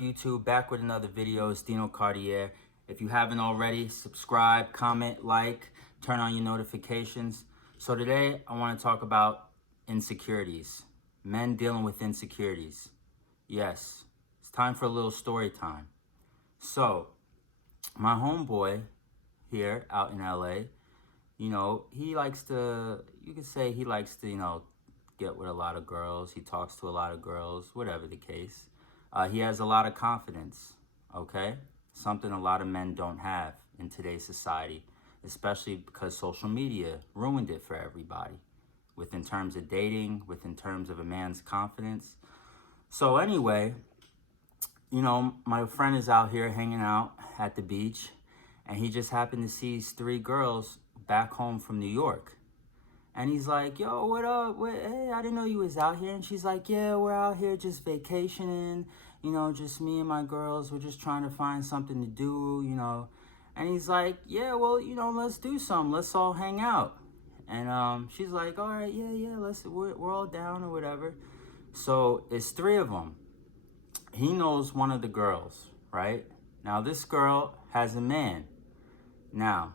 YouTube, back with another video. It's Dino Cartier. If you haven't already, subscribe, comment, like, turn on your notifications. So today I want to talk about insecurities. Men dealing with insecurities. Yes, it's time for a little story time. So my homeboy here out in LA, he likes to, you could say he likes to, get with a lot of girls. He talks to a lot of girls, whatever the case. He has a lot of confidence, okay? Something a lot of men don't have in today's society, especially because social media ruined it for everybody, in terms of dating, in terms of a man's confidence. So anyway, my friend is out here hanging out at the beach, and he just happened to see these three girls back home from New York. And he's like, yo, what up? Hey, I didn't know you was out here. And she's like, yeah, we're out here just vacationing. Just me and my girls. We're just trying to find something to do, And he's like, yeah, well, let's do something. Let's all hang out. And she's like, all right, yeah, we're all down or whatever. So it's three of them. He knows one of the girls, right? Now, this girl has a man. Now,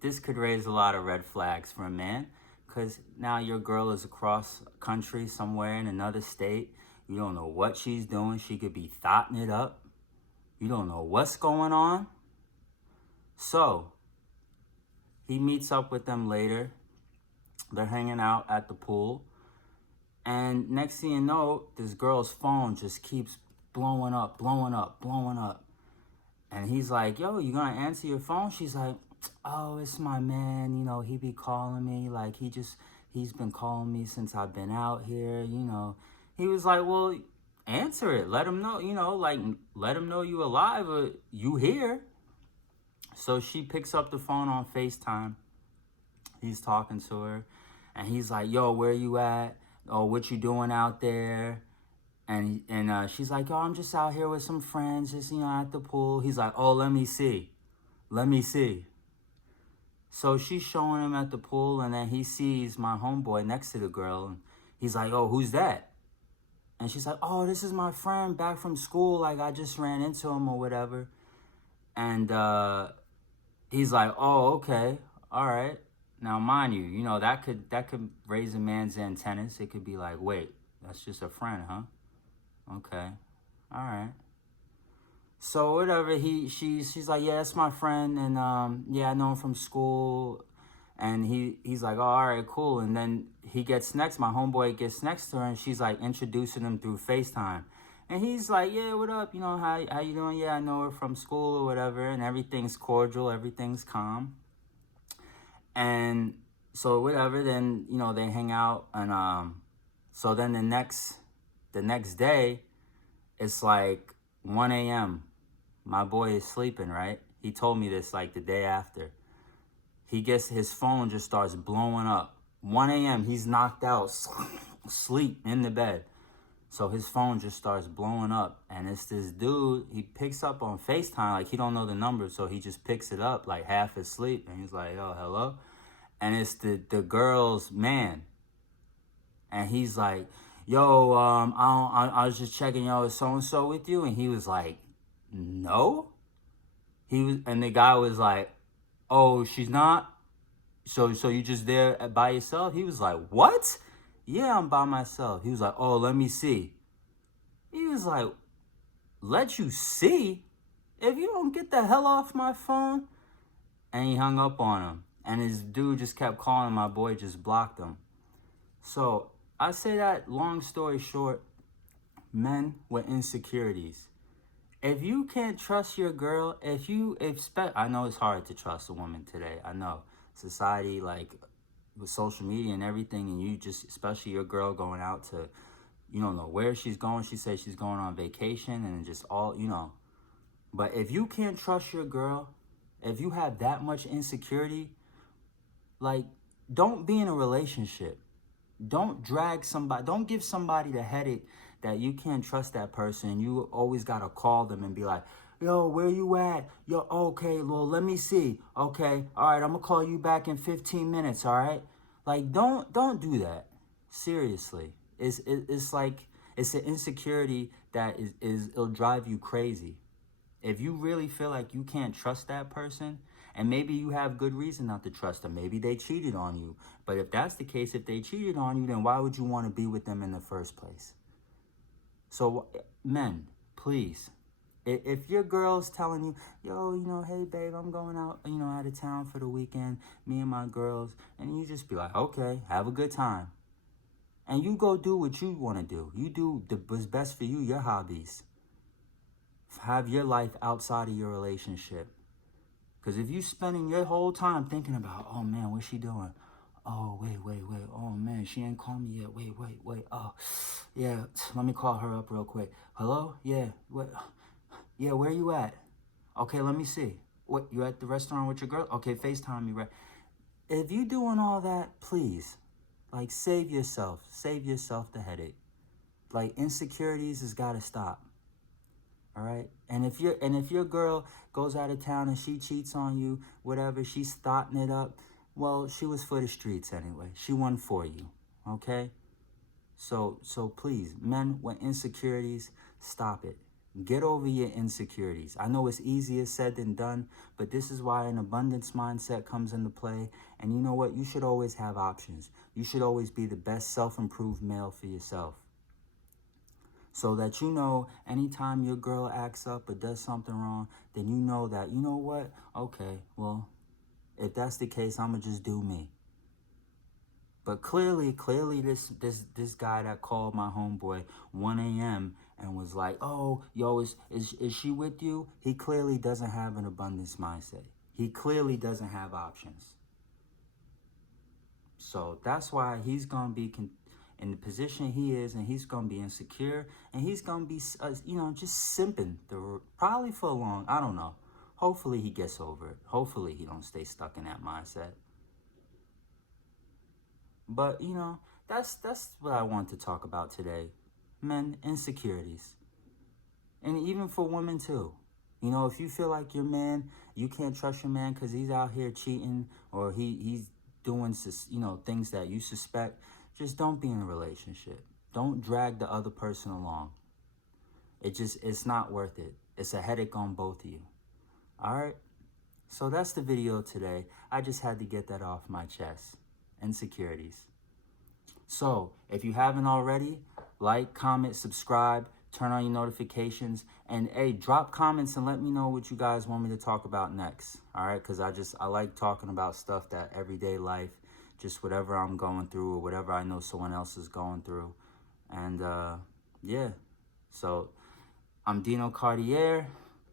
this could raise a lot of red flags for a man, because now your girl is across country somewhere in another state. You don't know what she's doing. She could be thotting it up. You don't know what's going on. So he meets up with them later. They're hanging out at the pool. And next thing you know, this girl's phone just keeps blowing up. And he's like, yo, you gonna answer your phone? She's like, oh, it's my man, he be calling me, like, he's been calling me since I've been out here, He was like, well, answer it, let him know, let him know you alive or you here. So she picks up the phone on FaceTime. He's talking to her, and he's like, yo, where you at? Oh, what you doing out there? And she's like, oh, I'm just out here with some friends, just, at the pool. He's like, oh, let me see. So she's showing him at the pool, and then he sees my homeboy next to the girl, and he's like, oh, who's that? And she's like, oh, this is my friend back from school. Like, I just ran into him or whatever. And he's like, oh, okay, all right. Now, mind you, that could raise a man's antennas. It could be like, wait, that's just a friend, huh? Okay, all right. So whatever, she's like, yeah, it's my friend, and yeah, I know him from school. And he's like, oh, all right, cool. And then my homeboy gets next to her, and she's like introducing him through FaceTime. And he's like, yeah, what up? How you doing? Yeah, I know her from school or whatever. And everything's cordial, everything's calm. And so whatever, then, they hang out. And so then the next day, it's like 1 a.m. My boy is sleeping, right? He told me this like the day after. His phone just starts blowing up. 1 a.m. He's knocked out, sleep in the bed. So his phone just starts blowing up. And it's this dude, he picks up on FaceTime, like he don't know the number. So he just picks it up like half asleep. And he's like, oh, hello? And it's the girl's man. And he's like, yo, I was just checking, yo, is so-and-so with you? And he was like, no. And the guy was like, oh, she's not? So you just there by yourself? He was like, what? Yeah, I'm by myself. He was like, oh, let me see. He was like, let you see? If you don't get the hell off my phone. And he hung up on him. And his dude just kept calling. My boy just blocked him. So I say that, long story short, men with insecurities. If you can't trust your girl, I know it's hard to trust a woman today. I know society, like with social media and everything, and you just, especially your girl going out to, you don't know where she's going. She says she's going on vacation and just all, But if you can't trust your girl, if you have that much insecurity, like, don't be in a relationship. Don't give somebody the headache that you can't trust that person. You always got to call them and be like, yo, where you at? Yo, okay, well, let me see. Okay, all right, I'm going to call you back in 15 minutes, all right? Like, don't do that. Seriously. It's like, it's an insecurity that it'll drive you crazy. If you really feel like you can't trust that person, and maybe you have good reason not to trust them, maybe they cheated on you. But if that's the case, if they cheated on you, then why would you want to be with them in the first place? So, men, please, if your girl's telling you, yo, hey, babe, I'm going out, out of town for the weekend, me and my girls, and you just be like, okay, have a good time. And you go do what you want to do. You do what's best for you, your hobbies. Have your life outside of your relationship. Because if you spending your whole time thinking about, oh man, what's she doing? Oh, wait. Oh man, she ain't called me yet. Wait. Oh, yeah, let me call her up real quick. Hello? Yeah, what? Yeah, where you at? Okay, let me see. What, you at the restaurant with your girl? Okay, FaceTime me, right? If you doing all that, please, like, save yourself the headache. Like, insecurities has got to stop. All right, and if your girl goes out of town and she cheats on you, whatever, she's thotting it up, well, she was for the streets anyway. She won for you, okay? So please, men with insecurities, stop it. Get over your insecurities. I know it's easier said than done, but this is why an abundance mindset comes into play. And you know what? You should always have options. You should always be the best self-improved male for yourself. So that anytime your girl acts up or does something wrong, then you know that, you know what? Okay, well, if that's the case, I'm going to just do me. But clearly, this guy that called my homeboy 1 a.m. and was like, oh, yo, is she with you? He clearly doesn't have an abundance mindset. He clearly doesn't have options. So that's why he's going to be in the position he is, and he's going to be insecure, and he's going to be, just simping probably for a long, I don't know. Hopefully he gets over it. Hopefully he don't stay stuck in that mindset. But, that's what I want to talk about today. Men, insecurities. And even for women too. If you feel like your man, you can't trust your man because he's out here cheating, or he's doing, things that you suspect, just don't be in a relationship. Don't drag the other person along. It's not worth it. It's a headache on both of you. All right? So that's the video today. I just had to get that off my chest. Insecurities. So if you haven't already, like, comment, subscribe, turn on your notifications, and hey, drop comments and let me know what you guys want me to talk about next. All right? Because I like talking about stuff that everyday life, just whatever I'm going through or whatever I know someone else is going through. And yeah, so I'm Dino Cartier.